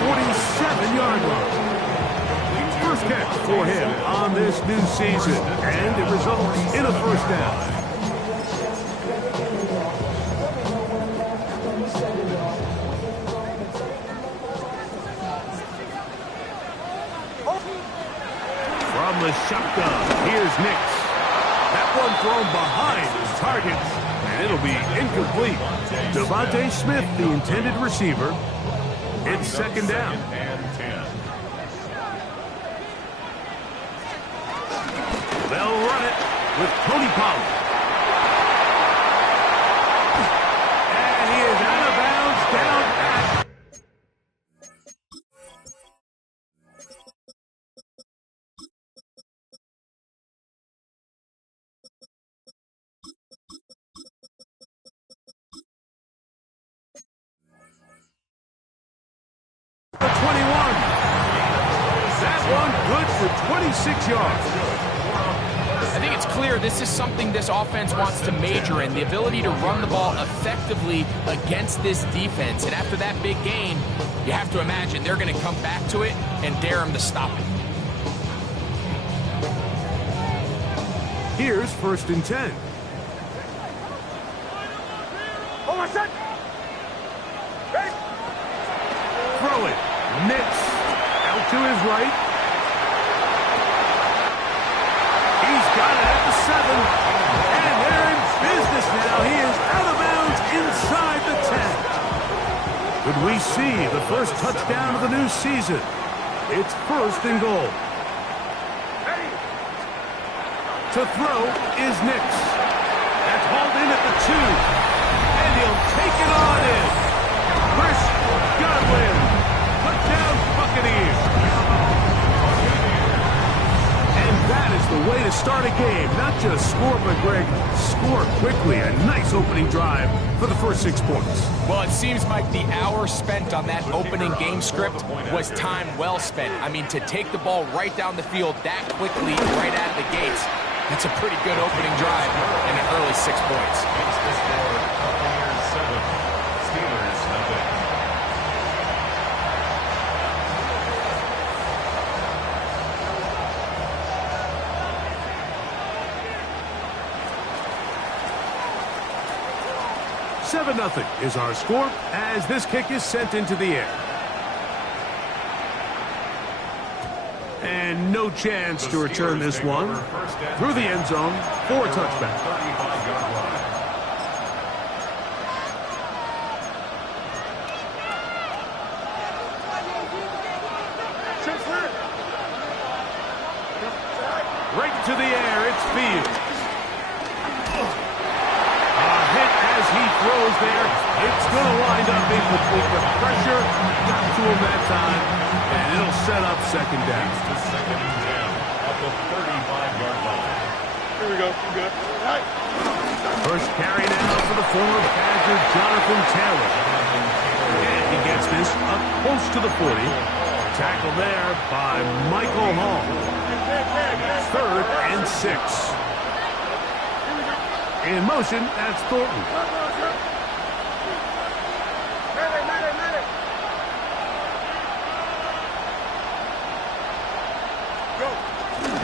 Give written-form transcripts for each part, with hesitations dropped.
47-yard line. First catch for him on this new season, and it results in a first down. From the shotgun, here's Nix. That one thrown behind his target, and it'll be incomplete. Devontae Smith, the intended receiver. It's second down. They'll run it with Tony Pollard. And he is out of bounds down at the 21. That one good for 26 yards. I think it's clear this is something this offense wants to major in, the ability to run the ball effectively against this defense. And after that big gain, you have to imagine they're going to come back to it and dare him to stop it. Here's first and 10. Throw it. Nix out to his right. He's got it at the 7. And they're in business now. He is out of bounds inside the 10. Could we see the first touchdown of the new season? It's first and goal. To throw is Nix. That's hauled in at the 2. And he'll take it on in. Chris Godwin. Touchdown Buccaneers. And that is the way to start a game. Not just score, but Greg, score quickly. A nice opening drive for the first 6 points. Well, it seems like the hour spent on that opening game script was time well spent. I mean, to take the ball right down the field that quickly, right out of the gates, that's a pretty good opening drive and an early 6 points. Buccaneers 7, Steelers nothing. Seven 0 is our score as this kick is sent into the air. And no chance to return this one. Through the end zone for a touchback. Right to the air, it's Fields. He throws there. It's going to wind up incomplete. The pressure got to him that time, and it'll set up second down. Second down at the 35-yard line. Here we go. We're good. All right. First carry now for the former Badger, Jonathan Taylor. And he gets this up close to the 40. Tackle there by Michael Hall. Third and 6. In motion, that's Thornton.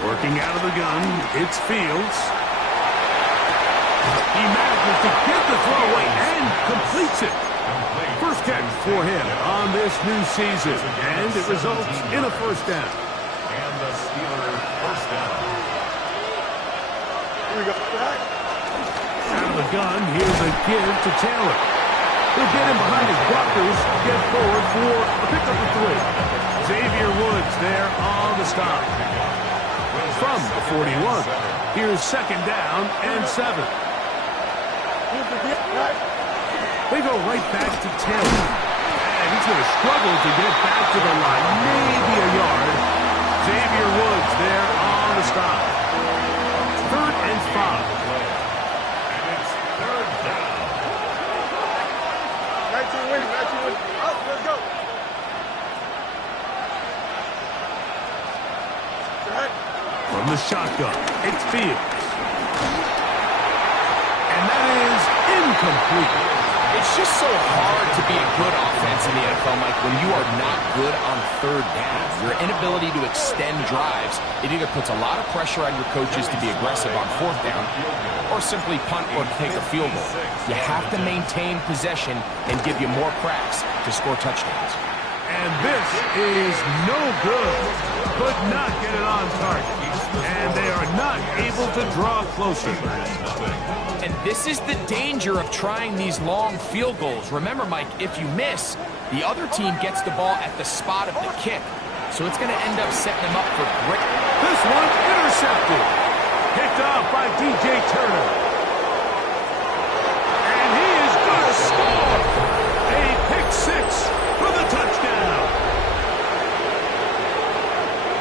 Working out of the gun, it's Fields. He manages to get the throw away and completes it. First catch for him on this new season, and it results in a first down. And the Steelers first down. Here we go. Out of the gun, here's a give to Taylor. He'll get him behind his blockers, get forward for a pickup of 3. Xavier Woods there on the stop. From the 41, here's second down and 7. They go right back to Taylor. And he's going to struggle to get back to the line, maybe a yard. Xavier Woods there on the stop. Third and 5. Let's go. From the shotgun, it's Fields. And that is incomplete. It's just so hard to be a good offense in the NFL. NFL, Mike, when you are not good on third down, your inability to extend drives, it either puts a lot of pressure on your coaches to be aggressive on fourth down or simply punt or take a field goal. You have to maintain possession and give you more cracks to score touchdowns. And this is no good. Could not get it on target. And they are not able to draw closer. And this is the danger of trying these long field goals. Remember, Mike, if you miss, the other team gets the ball at the spot of the kick. So it's going to end up setting them up for great. This one intercepted. Picked off by DJ Turner. And he is going to score. A pick six for the touchdown.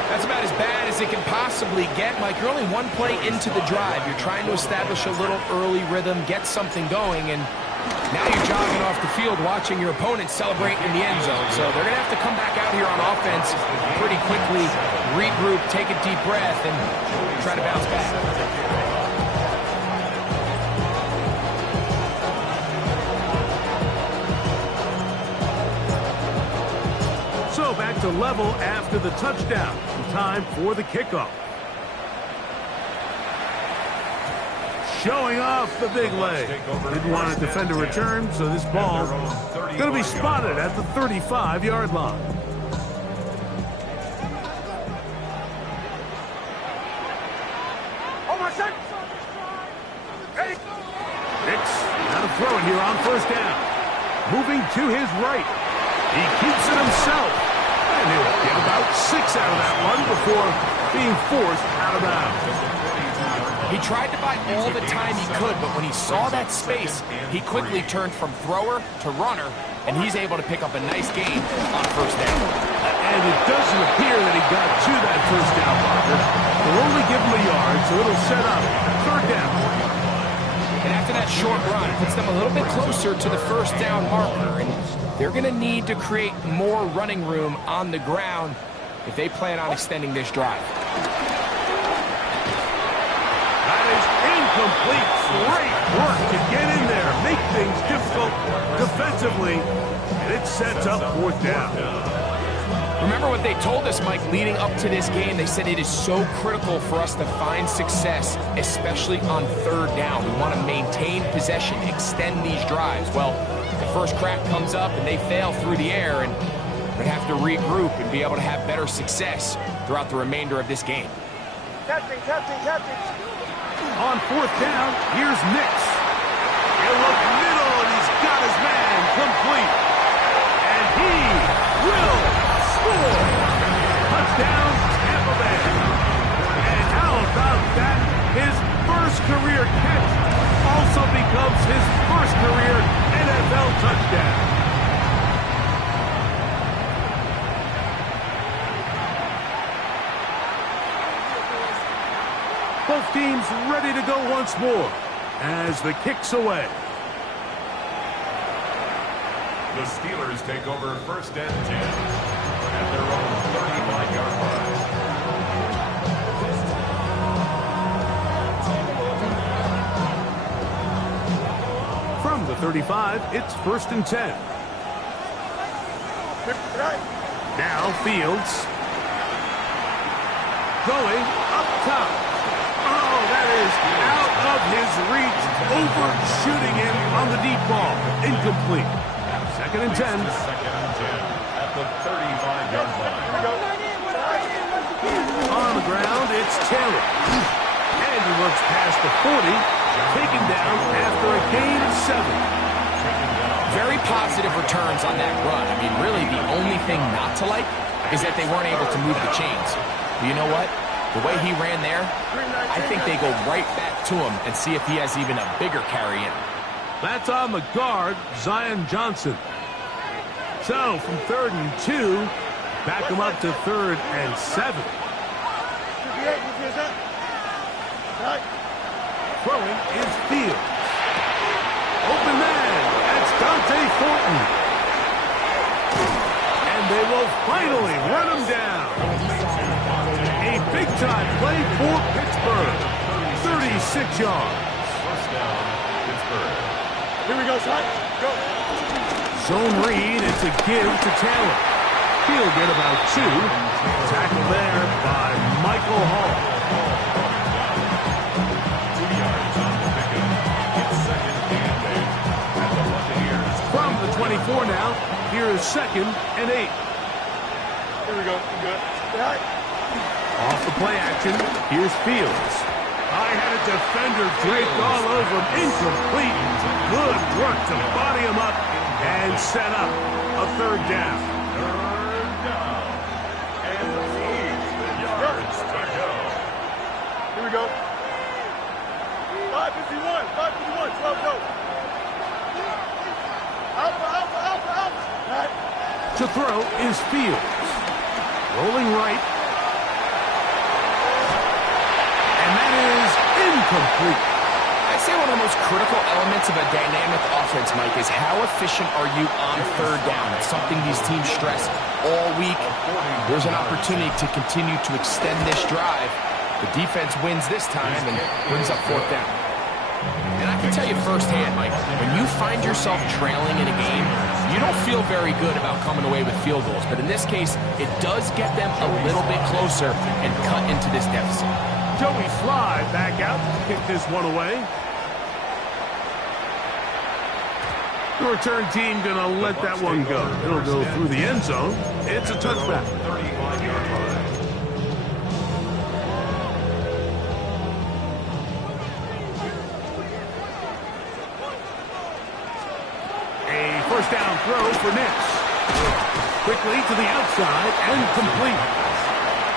That's about as bad as it can possibly get, Mike. You're only one play into the drive. You're trying to establish a little early rhythm, get something going, and now you're jogging off the field watching your opponent celebrate in the end zone. So they're going to have to come back out here on offense pretty quickly, regroup, take a deep breath, and try to bounce back. So back to level after the touchdown. Time for the kickoff. Showing off the big leg. Didn't want to defend a return, so this ball going to be spotted at the 35-yard line. Nix now to throw it here on first down. Moving to his right. He keeps it himself. And he'll get about 6 out of that one before being forced out of bounds. He tried to buy all the time he could, but when he saw that space, he quickly turned from thrower to runner, and he's able to pick up a nice gain on first down. And it doesn't appear that he got to that first down marker. They'll only give him a yard, so it'll set up third down. And after that short run, it puts them a little bit closer to the first down marker, and they're going to need to create more running room on the ground if they plan on extending this drive. That is incomplete. Great work to get in there, make things difficult defensively, and it sets up fourth down. Remember what they told us, Mike, leading up to this game. They said it is so critical for us to find success, especially on third down. We want to maintain possession, extend these drives. Well, the first crack comes up and they fail through the air, and we're going to have to regroup and be able to have better success throughout the remainder of this game. Captain. On fourth down, here's Nix. He'll look middle, and he's got his man complete. And he will score. Touchdown, Tampa Bay. And how about that? His first career catch also becomes his first career NFL touchdown. Both teams ready to go once more as the kick's away. The Steelers take over first and 10 at their own 35-yard line. From the 35, it's first and 10. Now Fields. Going up top. Oh, that is out of his reach, overshooting him on the deep ball. Incomplete. Second and 10. Second and 10 at the 35-yard line. On the ground, it's Taylor. And he looks past the 40, taken down after a gain of 7. Very positive returns on that run. I mean, really, the only thing not to like is that they weren't able to move the chains. But you know what? The way he ran there, I think they go right back to him and see if he has even a bigger carry in him. That's on the guard, Zion Johnson. So, from 3rd and 2, back him up to 3rd and 7. Throwing is Fields. Open man, that's Dante Thornton. And they will finally run him down. A big-time play for Pittsburgh. 36 yards. First down, Pittsburgh. Here we go, son. Go. Zone read, it's a give to Taylor. He'll get about 2. Tackled there by Michael Hall. 2 yards on the pickup. It's second and 8 at the Buccaneers. From the 24 now, here is 2nd and 8. Here we go. We good. Right. Off the play action, here's Fields. I had a defender draped all over him, incomplete. Good work to body him up and set up a 3rd down. 3rd down. And the yards to go. Here we go. 551. 551. Slow go. Alpha, alpha, alpha, alpha. Right. To throw is Fields. Rolling right. And that is incomplete. I'd say one of the most critical elements of a dynamic offense, Mike, is how efficient are you on 3rd down? It's something these teams stress all week. There's an opportunity to continue to extend this drive. The defense wins this time and brings up 4th down. And I can tell you firsthand, Mike, when you find yourself trailing in a game, you don't feel very good about coming away with field goals. But in this case, it does get them a little bit closer and cut into this deficit. Joey Sly back out to kick this one away. The return team going to let that one go. It'll go through the end zone. It's a touchback. 35-yard line. A 1st down throw for Nix. Quickly to the outside and complete.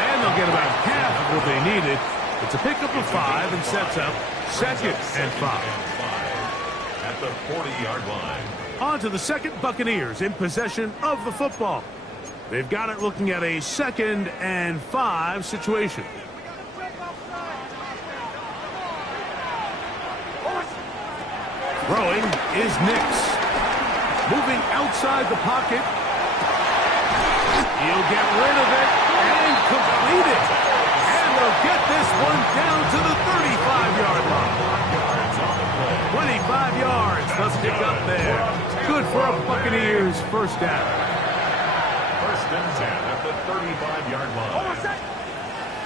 And they'll get about half of what they needed. It's a pickup of 5 and sets up 2nd and 5. At the 40-yard line. On to the 2nd Buccaneers in possession of the football. They've got it looking at a 2nd and 5 situation. Throwing is Nix. Moving outside the pocket. He'll get rid of it and complete it. And they'll get this one down to the 35-yard line. 25 yards. Let's pick up there. Good for a Buccaneers 1st down. 1st and 10 at the 35-yard line.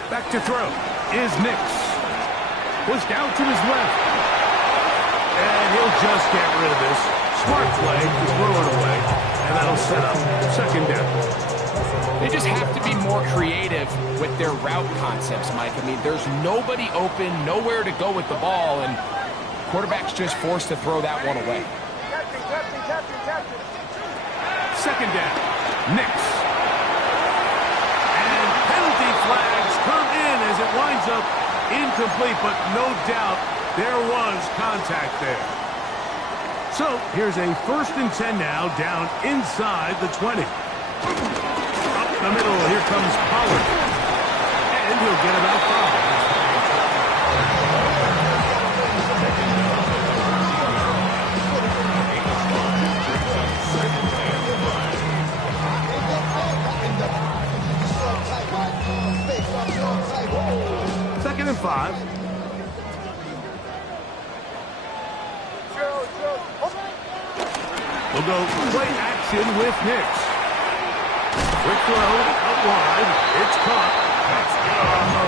Back to throw is Nix. Pushed out to his left. And he'll just get rid of this. Smart play to throw it away. And that'll set up 2nd down. They just have to be more creative with their route concepts, Mike. I mean, there's nobody open, nowhere to go with the ball, and quarterback's just forced to throw that one away. 2nd down. Nix. And penalty flags come in as it winds up incomplete, but no doubt there was contact there. So here's a 1st and 10 now, down inside the 20. Up the middle, here comes Pollard. And he'll get about 5. 2nd and 5. We'll go play action with Nix. Quick throw, up wide. It's caught.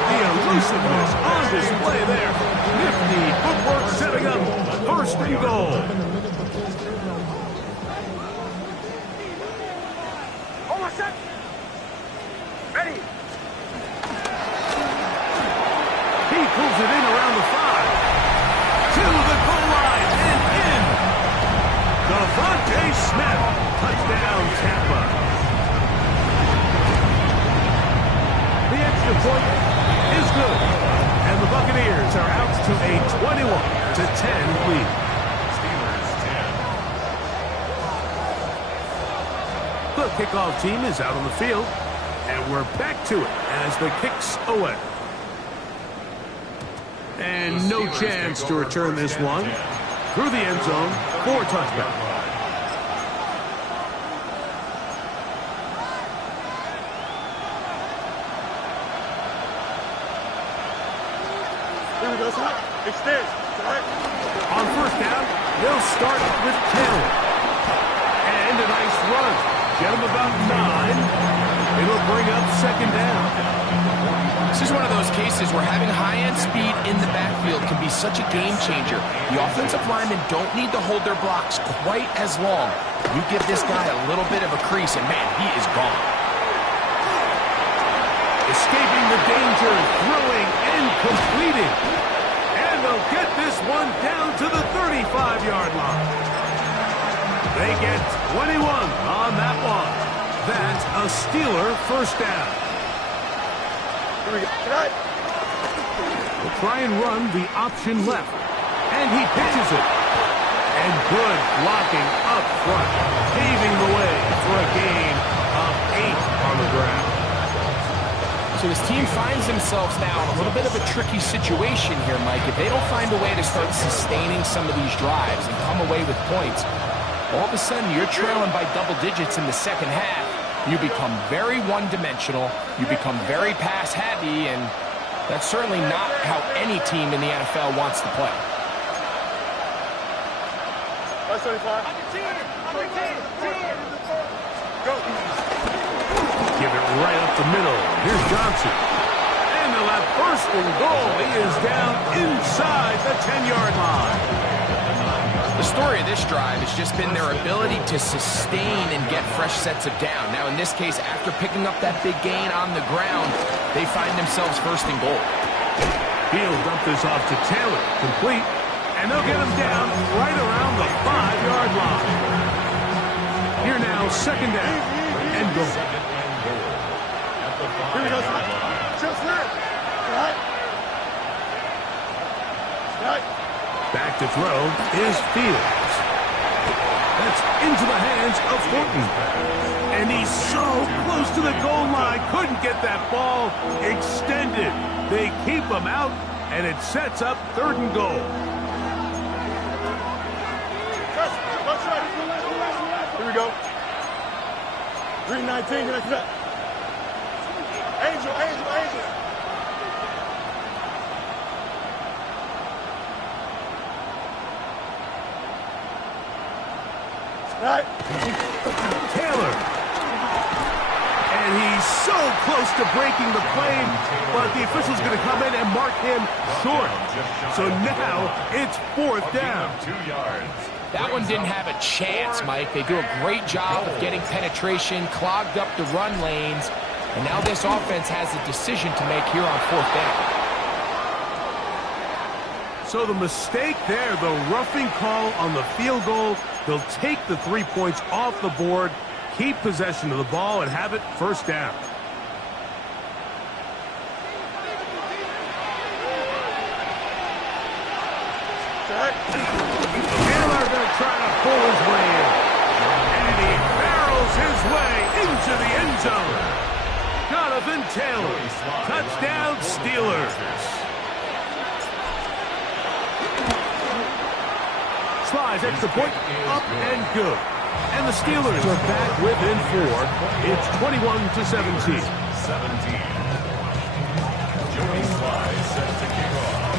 The elusiveness on display there. Nifty footwork setting up 1st and goal. Ready. He pulls it in around the 5. To the goal line and in. Devontae Smith. Touchdown, Tampa. The extra point is good. And the Buccaneers are out to a 21-10 lead. Steelers 10. The kickoff team is out on the field. And we're back to it as the kick's away. And no chance to return this one. Through the end zone for a touchback. Here we go, son. Extend. All right. On 1st down, they'll start with Taylor. And And a nice run. Get him about 9. It'll bring up second down. This is one of those cases where having high-end speed in the backfield can be such a game changer. The offensive linemen don't need to hold their blocks quite as long. You give this guy a little bit of a crease, and man, he is gone. Escaping the danger, throwing and completing. And they'll get this one down to the 35-yard line. They get 21 on that one. That's a Steeler first down. Here we go. They'll try and run the option left. And he pitches it. And good blocking up front, paving the way for a gain of 8 on the ground. So this team finds themselves now in a little bit of a tricky situation here, Mike. If they don't find a way to start sustaining some of these drives and come away with points, all of a sudden you're trailing by double digits in the second half. You become very one-dimensional, you become very pass-heavy, and that's certainly not how any team in the NFL wants to play. That's 35. Go. Give it right up the middle. Here's Johnson. And they'll have first and goal. He is down inside the 10-yard line. The story of this drive has just been their ability to sustain and get fresh sets of down. Now, in this case, after picking up that big gain on the ground, they find themselves first and goal. He'll dump this off to Taylor. Complete. And they'll get him down right around the 5-yard line. Here now, second down and goal. Here we go. Just left. Right. Right. Back to throw is Fields. That's into the hands of Thornton. And he's so close to the goal line. Couldn't get that ball extended. They keep him out, and it sets up third and goal. Here we go. 3:19. Next up. Angel. Right. Taylor. And he's so close to breaking the play, but the official's going to come in and mark him short. So now it's fourth down. 2 yards. That one didn't have a chance, Mike. They do a great job of getting penetration, clogged up the run lanes, and now this offense has a decision to make here on fourth down. So the mistake there, the roughing call on the field goal, they'll take the 3 points off the board, keep possession of the ball, and have it first down. Taylor going to try to pull his way in. And he barrels his way into the end zone. Jonathan Taylor, touchdown Steelers. Slides extra point, up and good. And the Steelers are back within 4. It's 21-17. 17. Joey Slides set to kick off.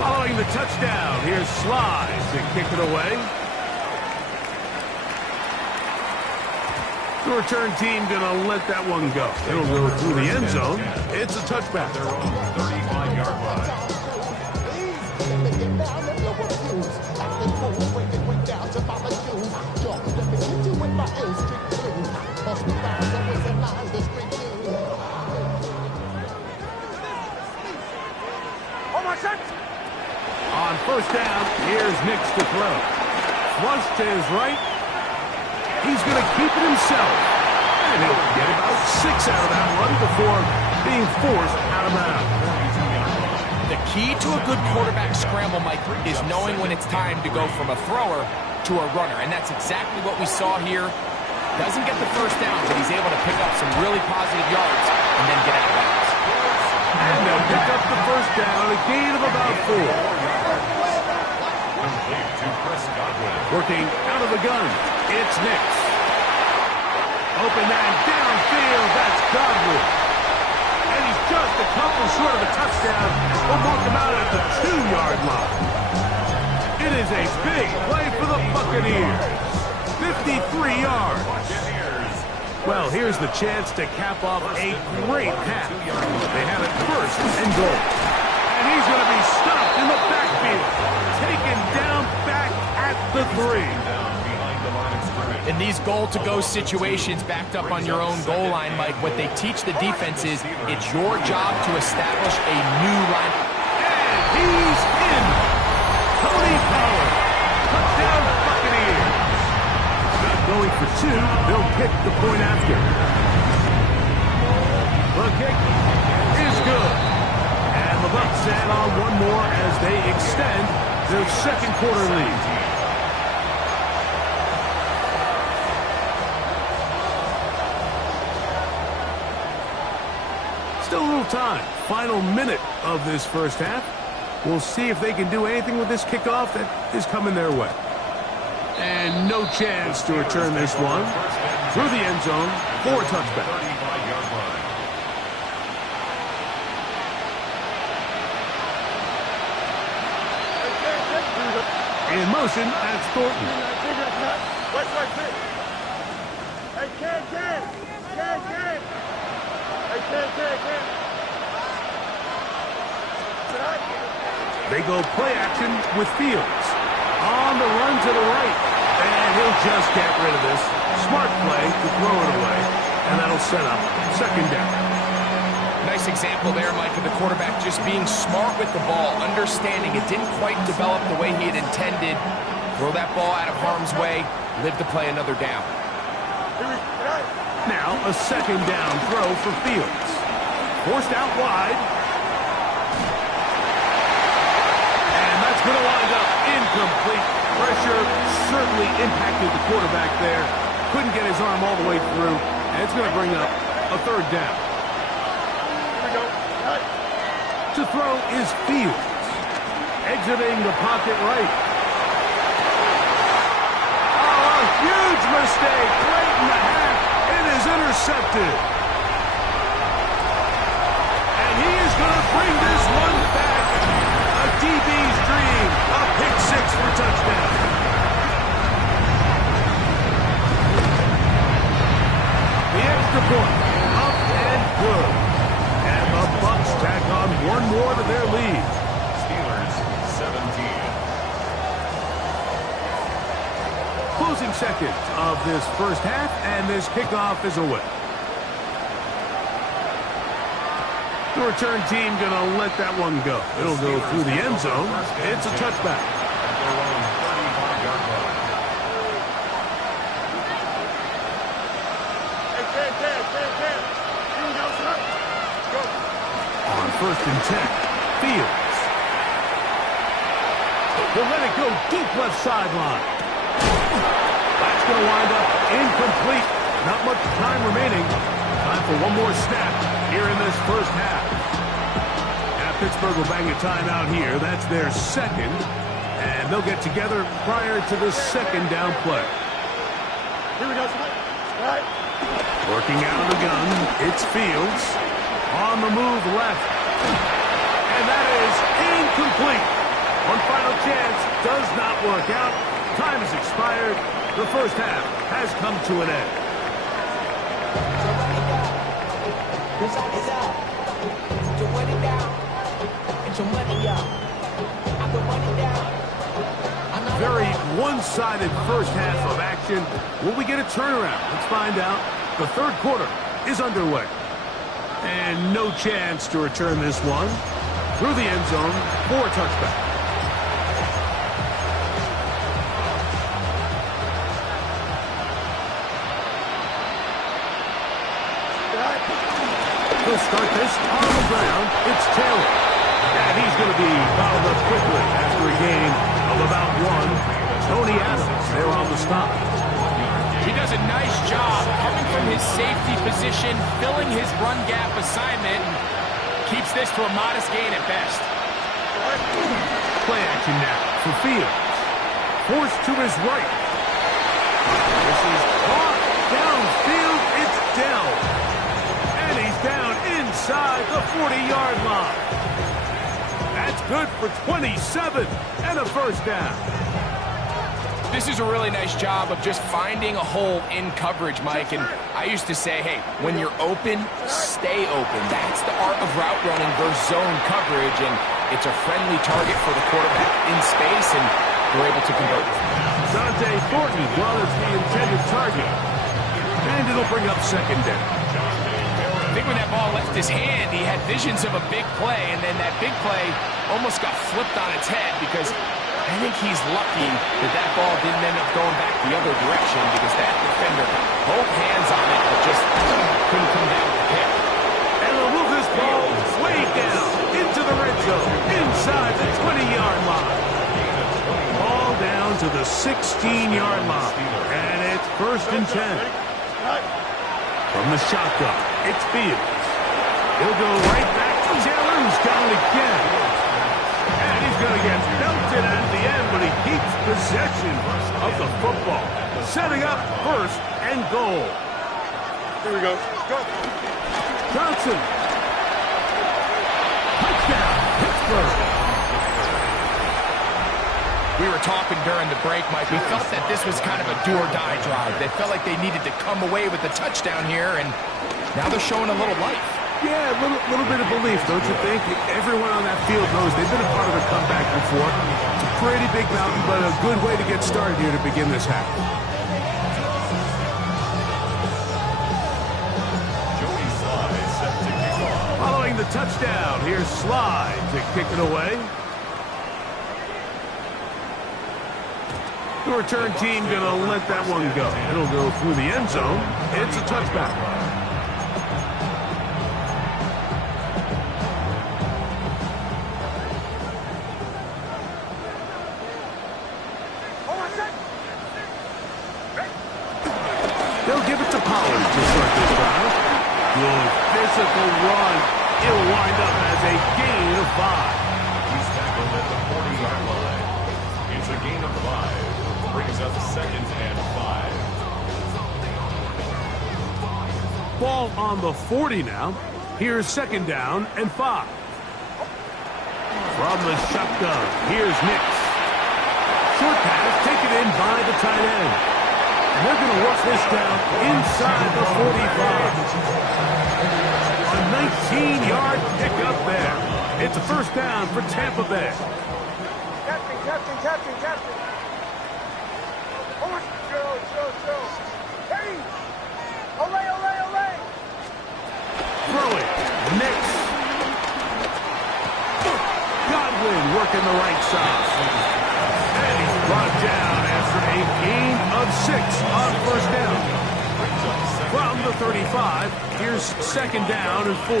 Following the touchdown, here's Slides to kick it away. The return team going to let that one go. It'll go through the end zone. It's a touchback. Their own 35-yard line. On first down, here's Nix to throw. Flush to his right. He's going to keep it himself. And he'll get about 6 out of that one before being forced out of bounds. The key to a good quarterback scramble, Mike, is knowing when it's time to go from a thrower to a runner. And that's exactly what we saw here. Doesn't get the first down, but he's able to pick up some really positive yards and then get out of bounds. And they'll pick up the first down, a gain of about 4. Working out of the gun, it's Nix. Open man downfield, that's Godwin. And he's just a couple short of a touchdown. We'll mark him out at the 2-yard line. It is a big play for the Buccaneers. 53 yards. Buccaneers. Well, here's the chance to cap off a great half. They have it first and goal. And he's going to be stopped in the backfield. Taken down back at the 3. Down behind the line of scrimmage. In these goal-to-go situations backed up on your own goal line, Mike, what they teach the defense is it's your job to establish a new line. And he's in. Tony Pollard. Touchdown, Buccaneers. Not going for 2. They'll kick the point after. The kick is good. And the Bucs add on one more as they extend their second quarter lead. Still a little time. Final minute of this first half. We'll see if they can do anything with this kickoff that is coming their way. And no chance to return this one through the end zone for a touchback. 35-yard line. In motion, that's Thornton. Hey, Ken. They go play action with Fields. On the run to the right. And he'll just get rid of this. Smart play to throw it away. And that'll set up second down. Nice example there, Mike, of the quarterback just being smart with the ball, understanding it didn't quite develop the way he had intended. Throw that ball out of harm's way, live to play another down. Now a second down throw for Fields. Forced out wide. And that's going to wind up incomplete. Pressure certainly impacted the quarterback there. Couldn't get his arm all the way through. And it's going to bring up a third down. To throw is Fields. Exiting the pocket right. Oh, a huge mistake late in the half. It is intercepted. And he is going to bring this one back. A DB's dream. A pick 6 for touchdown. The extra point. Up and good. And the Bucs tack on one more to their lead. Steelers 17. Closing seconds of this first half, and this kickoff is away. The return team going to let that one go. It'll go through the end zone. It's a touchback. At their own 35-yard line. On first and 10, Fields. He'll let it go deep left sideline. That's going to wind up incomplete. Not much time remaining. Time for one more snap here in this first half. Now Pittsburgh will bang a timeout here. That's their second. And they'll get together prior to the second down play. Here we go, right. Working out of the gun, it's Fields. On the move left. And that is incomplete. One final chance does not work out. Time has expired. The first half has come to an end. Very one-sided first half of action. Will we get a turnaround? Let's find out. The third quarter is underway. And no chance to return this one through the end zone for a touchback. He'll start this on the ground. It's Taylor. And he's going to be fouled up quickly after a gain of about 1. Tony Adams there on the stop. He does a nice job coming from his safety position, filling his run gap assignment, keeps this to a modest gain at best. Play action now for Fields. Forced to his right. This is caught downfield. It's Dell. And he's down inside the 40-yard line. That's good for 27 and a first down. This is a really nice job of just finding a hole in coverage, Mike. And I used to say, hey, when you're open, stay open. That's the art of route running versus zone coverage. And it's a friendly target for the quarterback in space, and we're able to convert. Dante Thornton was the intended target. And it'll bring up second down. I think when that ball left his hand, he had visions of a big play, and then that big play almost got flipped on its head because I think he's lucky that that ball didn't end up going back the other direction because that defender got both hands on it but just couldn't come down with the pick. And they'll move this ball way down into the red zone, inside the 20-yard line. Ball down to the 16-yard line, and it's 1st and 10. From the shotgun, it's Fields. He'll go right back to Taylor, who's got it again. And he's going to get belted at the end, but he keeps possession of the football. Setting up 1st and goal. Here we go. Go. Johnson. Touchdown, Pittsburgh. We were talking during the break, Mike. We felt that this was kind of a do-or-die drive. They felt like they needed to come away with the touchdown here, and now they're showing a little life. Yeah, a little bit of belief, don't you think? Everyone on that field knows they've been a part of a comeback before. It's a pretty big mountain, but a good way to get started here to begin this half. Joey Slye set to kick off. Following the touchdown, here's Slye to kick it away. The return team going to let that one go. It'll go through the end zone. It's a touchback. They'll give it to Pollard to start this drive. Good physical run. It'll wind up as a gain of 5. He's tackled at the 40-yard line. It's a gain of 5. Brings up 2nd and 5. Ball on the 40 now. Here's 2nd down and 5. From the shotgun, here's Nix. Short pass taken in by the tight end. And they're going to work this down inside the 45. A 19-yard pickup there. It's a 1st down for Tampa Bay. Captain. Chill. Hey! Olay! Throw it. Nix. Godwin working the right side. And he's brought down after a gain of 6 on 1st down. From the 35, here's 2nd down and 4.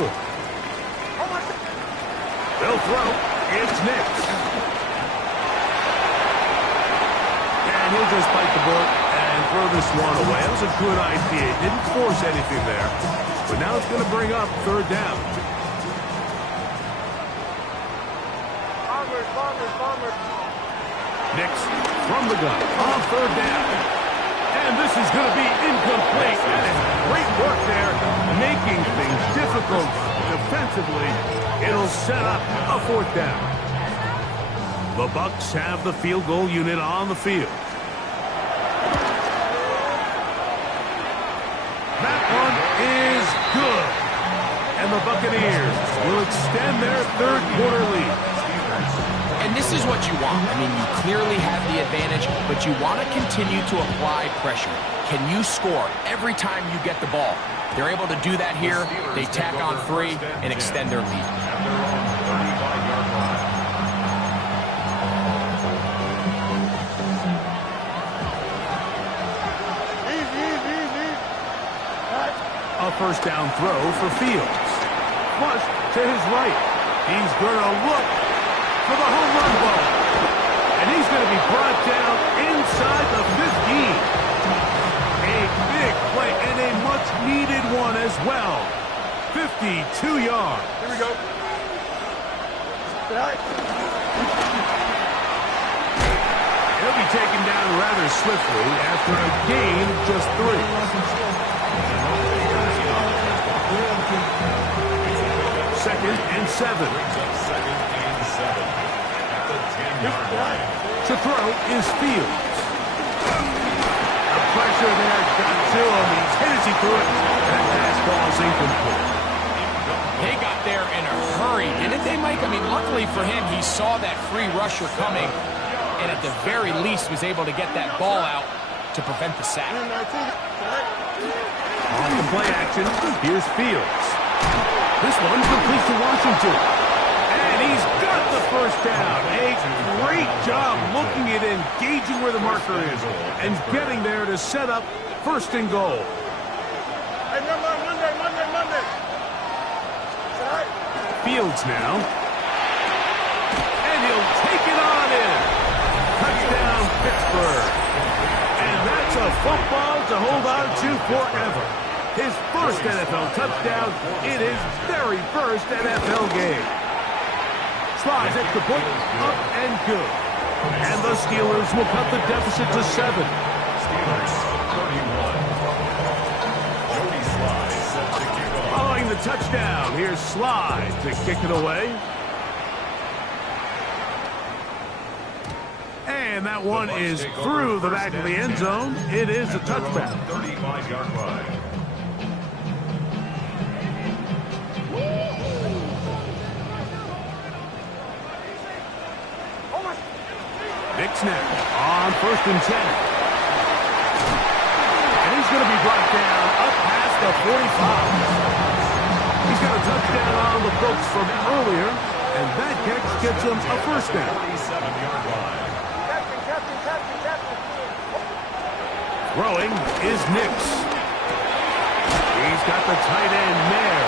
They'll throw. It's Nix. And he'll just bite the bullet and throw this one away. That was a good idea. Didn't force anything there. But now it's going to bring up 3rd down. Bombers. Nix from the gun on 3rd down. And this is going to be incomplete. That is great work there, making things difficult defensively. It'll set up a 4th down. The Bucs have the field goal unit on the field. That one is good. And the Buccaneers will extend their 3rd quarter lead. And this is what you want. I mean, you clearly have the advantage, but you want to continue to apply pressure. Can you score every time you get the ball? They're able to do that here. They tack on 3 and extend their lead. At their own 35-yard line. Easy. A 1st down throw for Fields. Flush to his right. He's going to look for the home run ball. And he's going to be brought down inside the 15. A big play and a much-needed one as well. 52 yards. Here we go. He'll be taken down rather swiftly after a gain of just 3. 2nd and 7. Brings up 2nd and 7. At the 10-yard line. To throw is Fields. as he threw it. That pass ball is incomplete. They got there in a hurry, didn't they, Mike? I mean, luckily for him, he saw that free rusher coming, and at the very least was able to get that ball out to prevent the sack. Off the play action, here's Fields. This one's complete to Washington. And he's got the first down. A great job looking at engaging where the marker is and getting there to set up first and goal. Hey, Monday. Fields now. And he'll take it on in. Touchdown, Pittsburgh. And that's a football to hold on to forever. His first NFL touchdown in his very first NFL game. Slides at the point, up and good. And the Steelers will cut the deficit to 7. Steelers 31. Jody Sly set to kick off. Following the touchdown, here's Slide to kick it away. And that one is through the back of the end zone. It is a touchback. 35-yard line. Nick snap on 1st and 10. And he's going to be brought down up past the 45. He's got a touchdown on the books from earlier, and that catch gets him a first down. 47-yard line. Captain. Throwing is Nix. He's got the tight end there.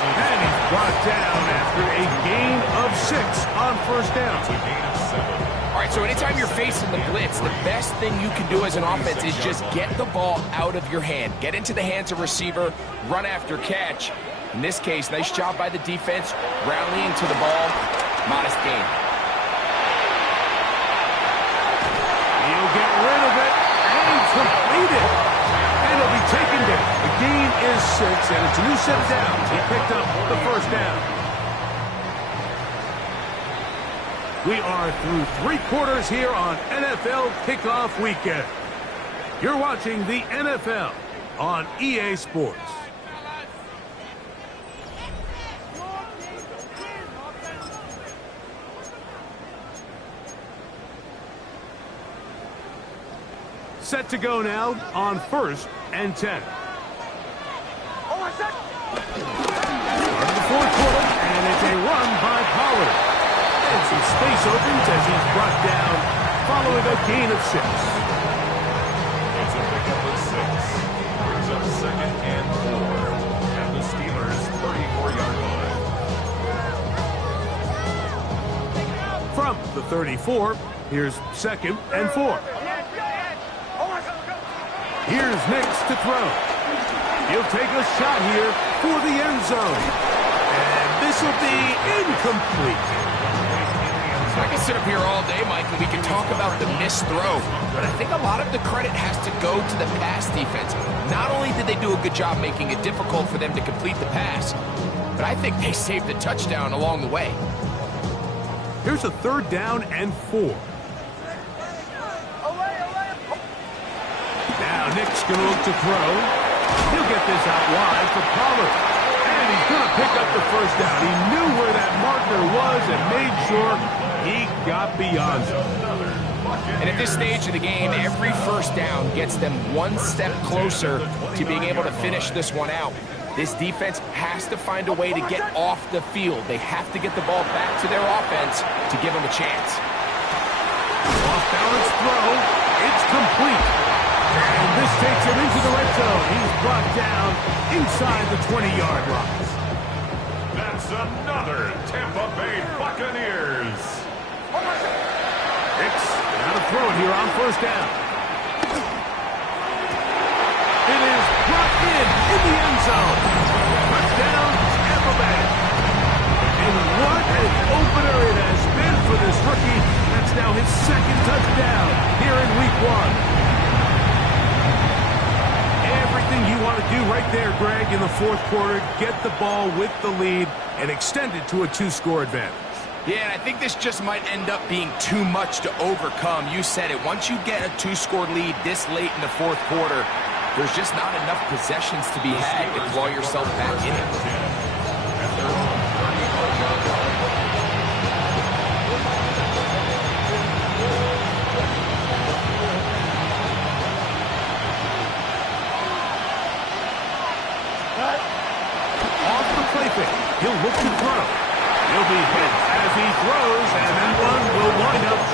And he's brought down after a gain of 6 on first down. It's a gain of 7. All right, so anytime you're facing the blitz, the best thing you can do as an offense is just get the ball out of your hand. Get into the hands of receiver, run after catch. In this case, nice job by the defense, rallying to the ball. Modest gain. He'll get rid of it and complete it. And he'll be taken down. The gain is 6, and it's a new set of downs. He picked up the first down. We are through 3 quarters here on NFL Kickoff Weekend. You're watching the NFL on EA Sports. Set to go now on 1st and 10. Start of the 4th quarter, and it's a run by Pollard. And some space opens as he's brought down following a gain of 6. It's a pickup of 6. Brings up 2nd and 4. At the Steelers' 34-yard line. From the 34, here's 2nd and 4. Here's Nix to throw. He'll take a shot here for the end zone. And this will be incomplete. I can sit up here all day, Mike, and we can talk about the missed throw. But I think a lot of the credit has to go to the pass defense. Not only did they do a good job making it difficult for them to complete the pass, but I think they saved the touchdown along the way. Here's a 3rd down and 4. Now Nick's going to look to throw. He'll get this out wide for Pollard. And he's going to pick up the first down. He knew where that marker was and made sure he got beyond it. And at this stage of the game, every first down gets them one step closer to being able to finish this one out. This defense has to find a way to get off the field. They have to get the ball back to their offense to give them a chance. Off-balance throw. It's complete. And this takes him into the red zone. He's brought down inside the 20-yard line. That's another Tampa Bay Buccaneers. Nix got to throw it here on first down. It is brought in the end zone. Touchdown, Tampa Bay. And what an opener it has been for this rookie. That's now his 2nd touchdown here in Week 1. Everything you want to do right there, Greg, in the 4th quarter, get the ball with the lead and extend it to a 2-score advantage. Yeah, and I think this just might end up being too much to overcome. You said it. Once you get a 2-score lead this late in the 4th quarter, there's just not enough possessions to be had to claw yourself back in it. At their own 35-yard line. Off the play fake. He'll look to throw. He'll be hit as he throws, and that one will wind up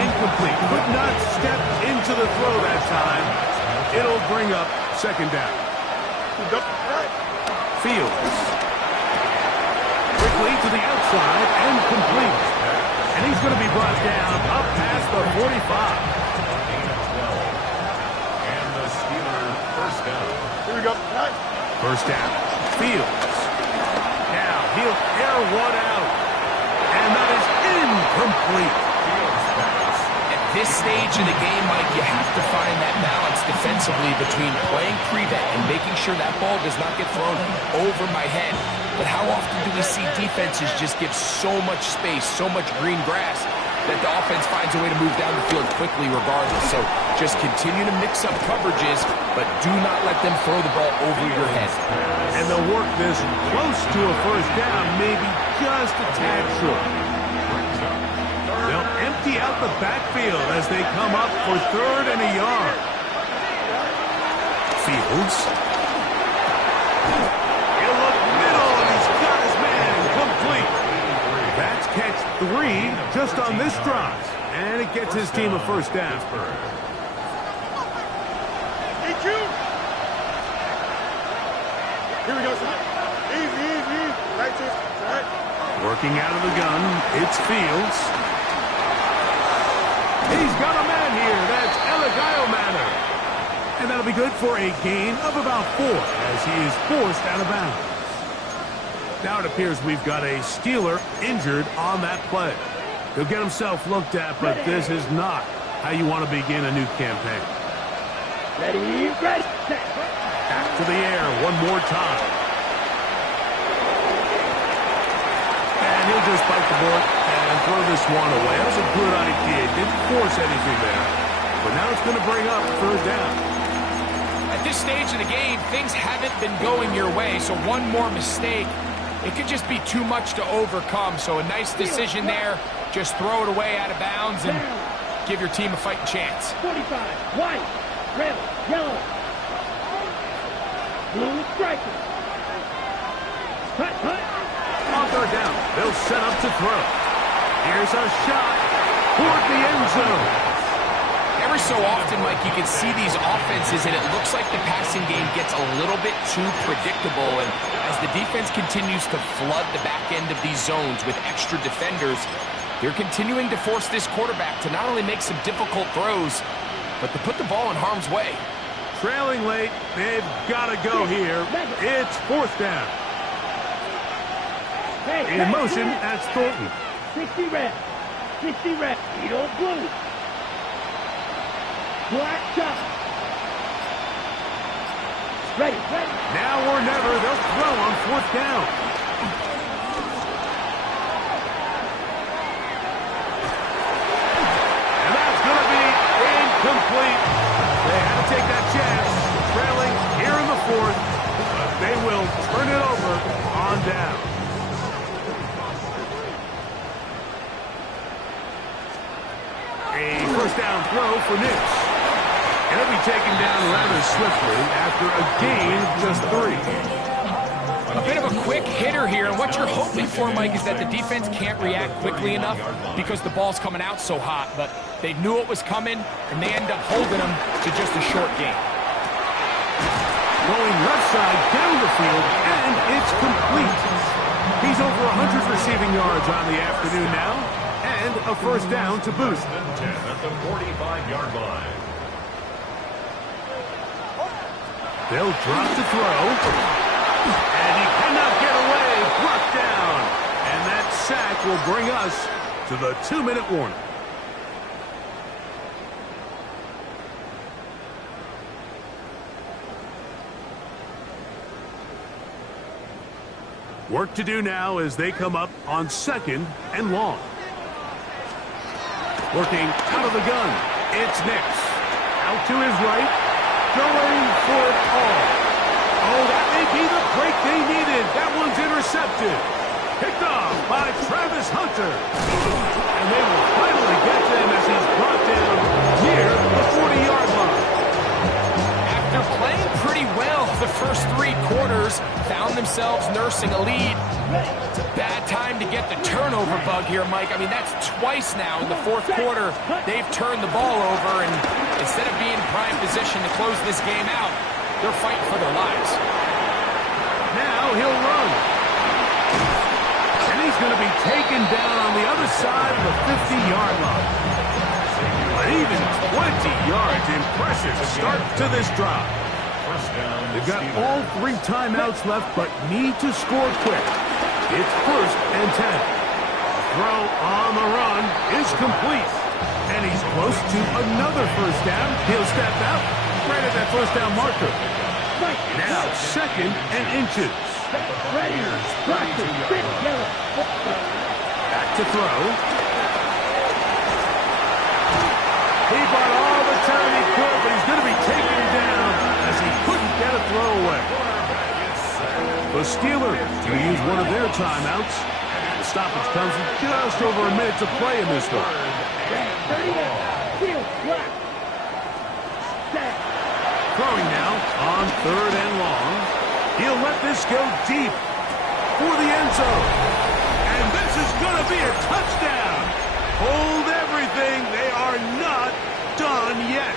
incomplete. Could not step into the throw that time. It'll bring up second down. Fields. Quickly to the outside and complete. And he's going to be brought down up past the 45. And the Steelers first down. Here we go. First down. Fields. Now he'll air one out. And that is incomplete. At this stage of the game, Mike, you have to find that balance defensively between playing prevent and making sure that ball does not get thrown over my head. But how often do we see defenses just give so much space, so much green grass, that the offense finds a way to move down the field quickly regardless? So just continue to mix up coverages, but do not let them throw the ball over your head. And they'll work this close to a first down, maybe just a tad short. They'll empty out the backfield as they come up for third and a yard. Fields. He'll look middle, and he's got his man complete. That's catch 3 just on this drive. And it gets his team a first down. Here we go, son. Easy, easy. Right, sis. Right. Working out of the gun, it's Fields. He's got a man here. That's Eligio Manor. And that'll be good for a gain of about 4 as he is forced out of bounds. Now it appears we've got a Steeler injured on that play. He'll get himself looked at, but this is not how you want to begin a new campaign. Ready, ready. Back to the air one more time. And he'll just bite the bullet and throw this one away. That was a good idea. Didn't force anything there. But now it's going to bring up third down. At this stage of the game, things haven't been going your way, so one more mistake, it could just be too much to overcome. So a nice decision there. Just throw it away out of bounds and give your team a fighting chance. 45, white, red, yellow, blue striker. Cut, cut. On third down, they'll set up to throw. Here's a shot toward the end zone. Every so often, Mike, you can see these offenses, and it looks like the passing game gets a little bit too predictable. And as the defense continues to flood the back end of these zones with extra defenders, they're continuing to force this quarterback to not only make some difficult throws, but to put the ball in harm's way. Trailing late, they've got to go here. It's fourth down. In motion, that's Thornton. 60 red, 60 red, Edo blue. Black top. Ready, ready. Now or never, they'll throw on fourth down. And that's going to be incomplete. They had to take that chance, trailing here in the fourth, but they will turn it over on down. A first down throw for Nix. And he'll be taken down rather swiftly after a gain of just 3. A bit of a quick hitter here, and what you're hoping for, Mike, is that the defense can't react quickly enough because the ball's coming out so hot, but they knew it was coming, and they end up holding them to just a short gain. Going left side down the field, and it's complete. He's over 100 receiving yards on the afternoon now, and a first down to boot. 10 at the 45-yard line. They'll drop to throw. And he cannot get away. Brought down. And that sack will bring us to the 2-minute warning. Work to do now as they come up on second and long. Working out of the gun. It's Nix. Out to his right. going for it all. Oh, that may be the break they needed. That one's intercepted. Picked off by Travis Hunter. And they will finally get them as he's brought down near the 40-yard line. After playing pretty well the first 3 quarters, found themselves nursing a lead. It's a bad time to get the turnover bug here, Mike. I mean, that's twice now in the 4th quarter. They've turned the ball over, and instead of being in prime position to close this game out, they're fighting for their lives. Now he'll run. And he's going to be taken down on the other side of the 50-yard line. But even 20 yards, impressive start to this drive. They've got all 3 timeouts left, but need to score quick. It's 1st and 10. Throw on the run is complete. And he's close to another first down. He'll step out right at that first down marker. Now 2nd and inches. Back to throw. He bought all the time he could, but he's going to be taken down as he couldn't get a throw away. The Steelers to use one of their timeouts. The stoppage comes with just over a minute to play in this one. Throwing now on 3rd and long. He'll let this go deep for the end zone. And this is going to be a touchdown. Hold everything. They are not done yet.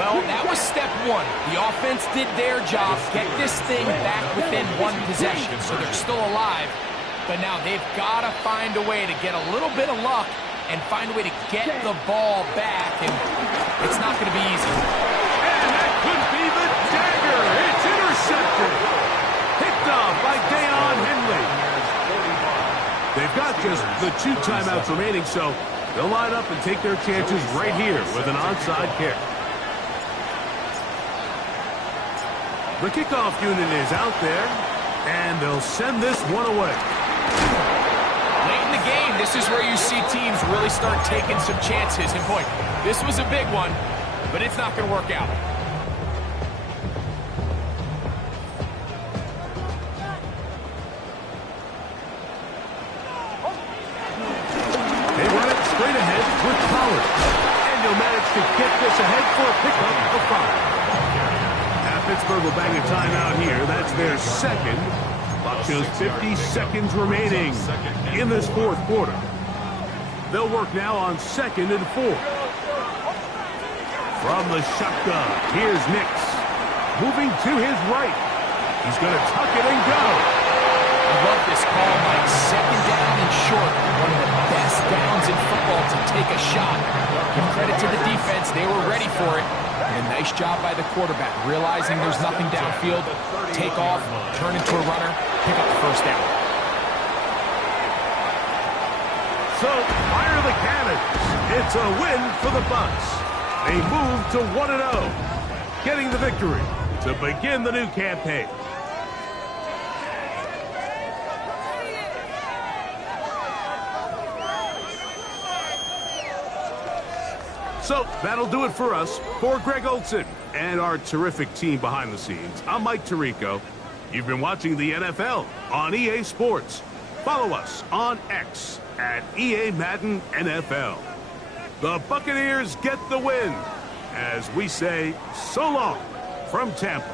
Well, that was step 1. The offense did their job, get this thing back within 1 possession, so they're still alive. But now they've got to find a way to get a little bit of luck and find a way to get the ball back, and it's not going to be easy. And that could be the dagger. It's intercepted. Picked off by Deion Henley. They've got just the 2 timeouts remaining, so they'll line up and take their chances right here with an onside kick. The kickoff unit is out there, and they'll send this one away. Late in the game, this is where you see teams really start taking some chances. And boy, this was a big one, but it's not going to work out. They run it straight ahead with Pollard. And they'll manage to get this ahead for a pickup of 5. Pittsburgh will bang a timeout here. That's their 2nd. Clock shows 50 seconds remaining in this 4th quarter. They'll work now on 2nd and 4. From the shotgun, here's Nix. Moving to his right. He's going to tuck it and go. I love this call, Mike. 2nd down and short. One of the best downs in football to take a shot. Give credit to the defense. They were ready for it. And a nice job by the quarterback, realizing there's nothing downfield, take off, turn into a runner, pick up the first down. So, fire the cannons. It's a win for the Bucs. They move to 1-0, getting the victory to begin the new campaign. So, that'll do it for us. For Greg Olsen and our terrific team behind the scenes, I'm Mike Tirico. You've been watching the NFL on EA Sports. Follow us on X at EA Madden NFL. The Buccaneers get the win as we say so long from Tampa.